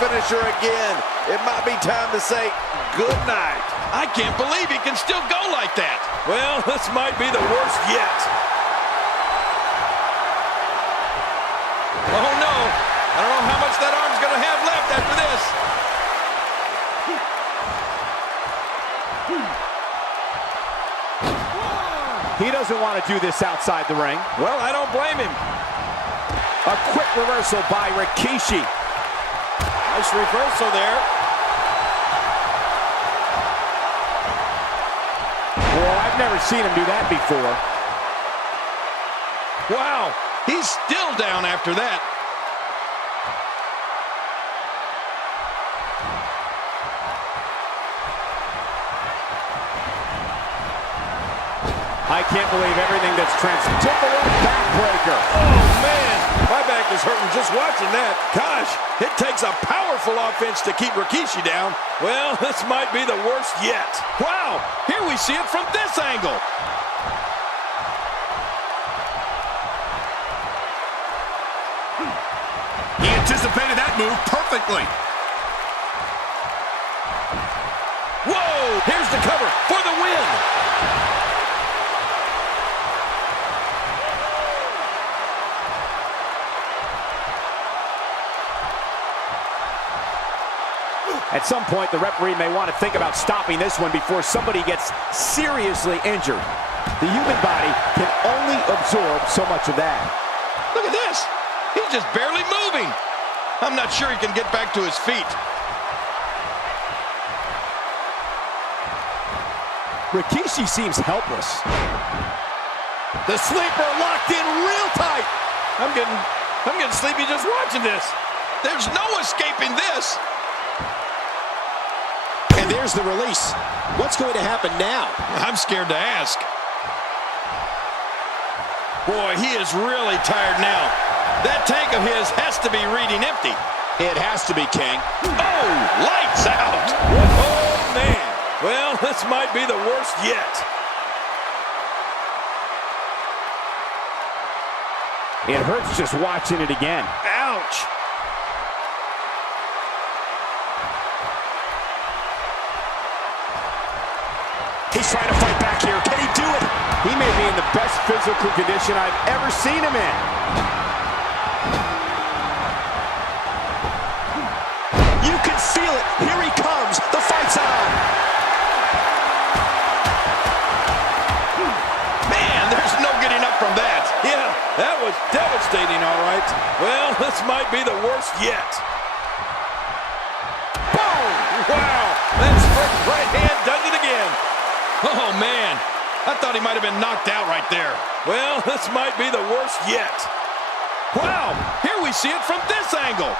finisher again. It might be time to say good night. I can't believe he can still go like that. Well, this might be the worst yet. Oh, no. I don't know how much that arm's going to have left after this. He doesn't want to do this outside the ring. Well, I don't blame him. A quick reversal by Rikishi. Nice reversal there. Well, I've never seen him do that before. Wow, he's still down after that. I can't believe everything that's transpired. Took a little backbreaker. Oh, man. My back is hurting just watching that. Gosh, it takes a powerful offense to keep Rikishi down. Well, this might be the worst yet. Wow, here we see it from this angle. He anticipated that move perfectly. Whoa, here's the cover for the win. At some point, the referee may want to think about stopping this one before somebody gets seriously injured. The human body can only absorb so much of that. Look at this. He's just barely moving. I'm not sure he can get back to his feet. Rikishi seems helpless. The sleeper locked in real tight. I'm getting sleepy just watching this. There's no escaping this. And there's the release. What's going to happen now? I'm scared to ask. Boy, he is really tired now. That tank of his has to be reading empty. It has to be, King. Oh, lights out. Oh, man. Well, this might be the worst yet. It hurts just watching it again. Ouch. He's trying to fight back here. Can he do it? He may be in the best physical condition I've ever seen him in. You can feel it. Here he comes. The fight's on. Man, there's no getting up from that. Yeah, that was devastating, all right. Well, this might be the worst yet. Boom! Wow, that straight right hand does it again. Oh, man. I thought he might have been knocked out right there. Well, this might be the worst yet. Wow, here we see it from this angle.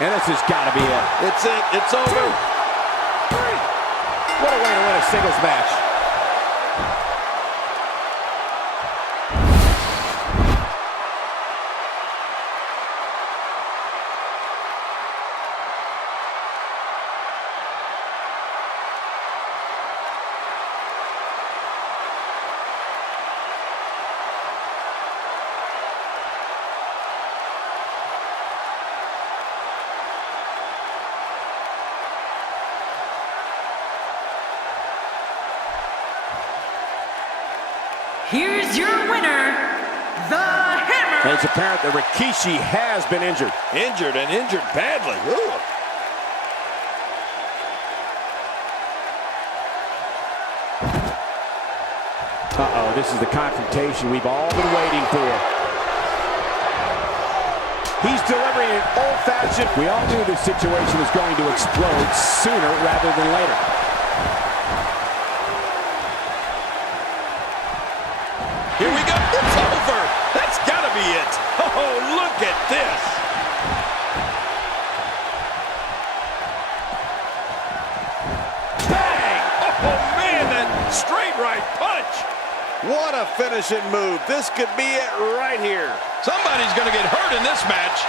And this has got to be it. It's it. It's over. What a way to win a singles match. Here's your winner, the Hammer. And it's apparent that Rikishi has been injured. Injured and injured badly. Ooh. Uh-oh, this is the confrontation we've all been waiting for. He's delivering an old-fashioned. We all knew this situation was going to explode sooner rather than later. Here we go. It's over. That's got to be it. Oh, look at this. Bang! Oh, man, that straight right punch. What a finishing move. This could be it right here. Somebody's going to get hurt in this match.